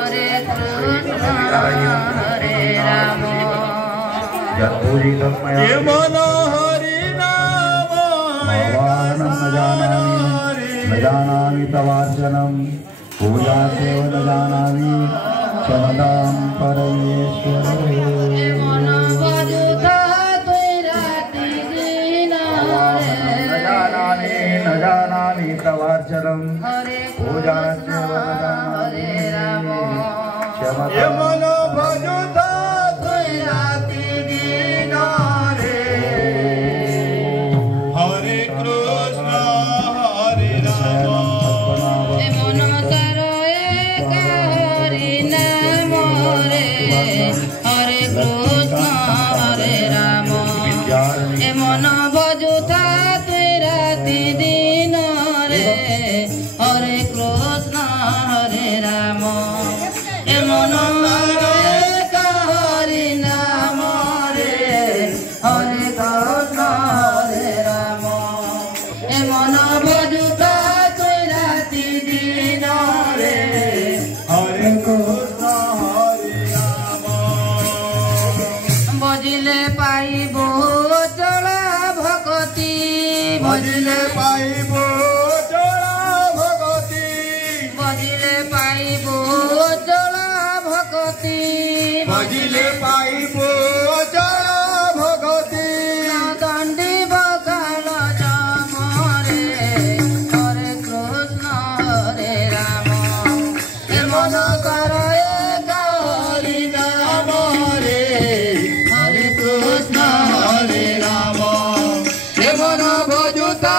हरे कृष्ण हरे राम ये मन हरि नाम न जानामि तवार्चनम पूजा सेव न जानामि क्षमतां परमेश्वर न जानामि तवार्चनम पूजा सेव न जानामि क्षमतां मन भजुता तुई राति दिन रे हरे कृष्ण हरे राम ए मन हरि नाम रे हरे कृष्ण हरे राम ए मन भजुता तुई राति दिन रे हरे कृष्ण हरे राम बजिले पाइबो बजिले पाइबो जड़ा भगती बजिले पाइबो जड़ा भगती बजिले पाइबो जड़ा भगती दंडी बगाल जमरे हरे कृष्ण हरे राम ए मन कर हरि नाम रे हरे कृष्ण हरे राम मन भजुता